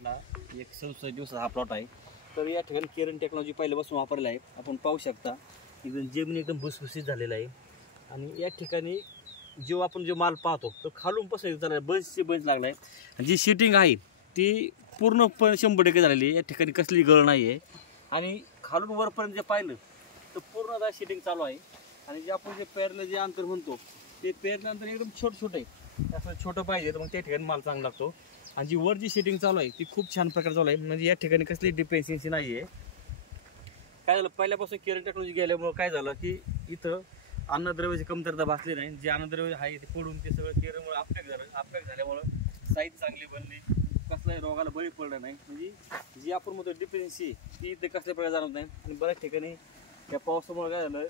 एक 67 दिवसाचा हा प्लॉट आहे। तर या ठिकाणी केरन टेक्नॉलॉजी पहिल्यापासून वापरलेला आहे। आपण पाहू शकता एकदम जमीन एकदम भुसभुशीत झालेला आहे। आणि या ठिकाणी जो आपण जो माल पाहतो तो खालून पसरत झाला, बंचचे बंच लागला आहे। आणि जी शिटिंग आहे ती पूर्ण 100% झालेली आहे। या ठिकाणी कसली गळ नाही आहे। आणि खालून वरपर्यंत जे पाहिलं तर पूर्ण शिटिंग चालू आहे। आणि जे आपण जे पेरलं जे अंतर म्हणतो ते पेरल्यानंतर एकदम छोटं आहे, असं छोटं पाहिजे तर मग त्या ठिकाणी माल चांगला लागतो। आणि जी वर जी शेटिंग चालू आहे ती खूप छान प्रकारे चालू आहे। म्हणजे या ठिकाणी कसली डिपेन्डन्सी नाही आहे। काय झालं, पहिल्यापासून केरन टेक्नॉलॉजी गेल्यामुळे काय झालं की इथं अन्नद्रव्याची कमतरता भासली नाही। जे अन्नद्रव्य आहे ते पडून ते सगळं केरनमुळे अपॅक झाल्यामुळं साईज चांगली बनली, कसल्याही रोगाला बळी पडलं नाही। म्हणजे जी आपण म्हणतो डिपेन्डन्सी ती इथे कसल्या प्रकारे जाणवत नाही। आणि बऱ्याच ठिकाणी या पावसामुळे काय झालं,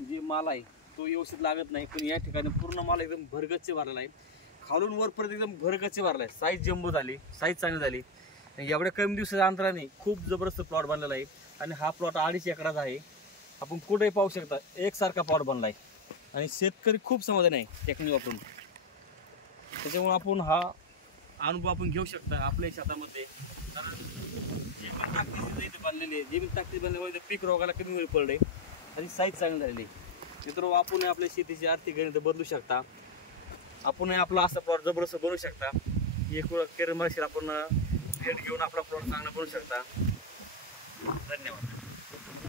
जी माल आहे तो व्यवस्थित लागत नाही। पण या ठिकाणी पूर्ण माल एकदम भरगच्च भरलेला आहे, खालून वरपर्यंत एकदम भरगच्च भरला आहे। साईज जम्बो झाली, साईज चांगली झाली। एवढ्या कमी दिवसाच्या अंतराने खूप जबरदस्त प्लॉट बनलेला आहे। आणि हा प्लॉट 2.5 एकराचा आहे। आपण कुठेही पाहू शकता एकसारखा प्लॉट बनला आहे। आणि शेतकरी खूप समाधानी आहे टेक्नॉलॉजी वापरून। त्याच्यामुळे आपण हा अनुभव आपण घेऊ शकता आपल्या शेतामध्ये। कारण जे पण ताकदीची इथे बांधलेली आहे, जे पण ताकदी बांधल्यामुळे पीक रोगाला कमी वेळ पडले आणि साईज चांगली झालेली आहे। मित्र, आपण आपल्या शेतीची आर्थिक गणित बदलू शकता। आपण आपला असा प्लॉट जबरदस्त बनवू शकता। एक केरन मार्केट आपण भेट घेऊन आपला प्लॉट चांगला बनवू शकता। धन्यवाद।